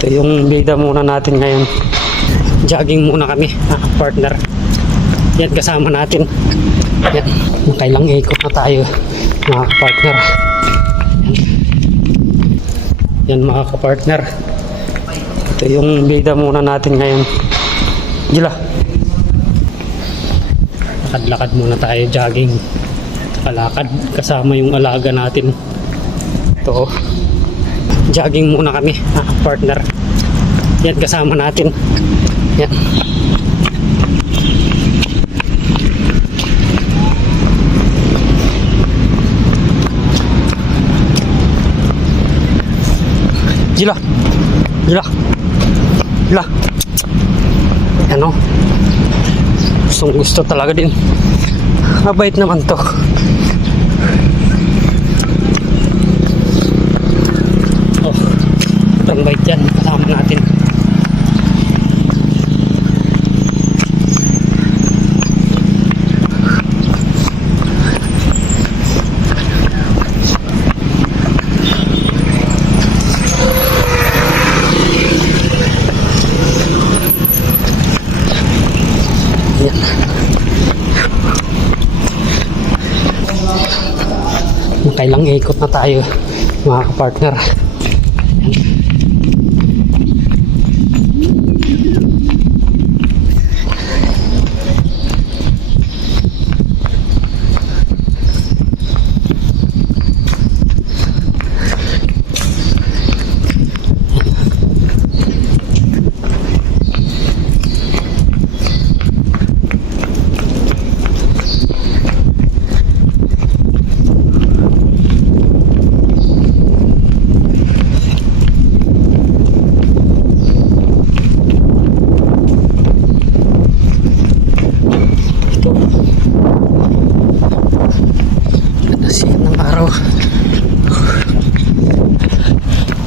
Ito yung bida muna natin ngayon. Jogging muna kami, partner. Yan kasama natin. Yan, kailang ikot na tayo, mga partner. Yan mga kapartner. Ito yung bida muna natin ngayon. Gila. Lakad-lakad muna tayo, jogging. Kalakad kasama yung alaga natin. Ito. Jogging muna kami, partner. Yan kasama natin. Yan. Gila. Gila. Gila. Ano? Gusto talaga din. Mabait naman to. Oh, ang bait yan. Kasama natin. Yan. Kailang ikot na tayo, mga kapartner. Sikat ng araw.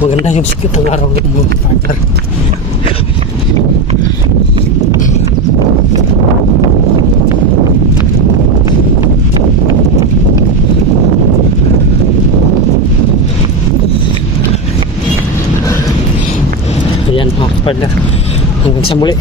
Maganda yung sikat ng araw ng mga partner. Ayan mga partner. Hanggang sa muli.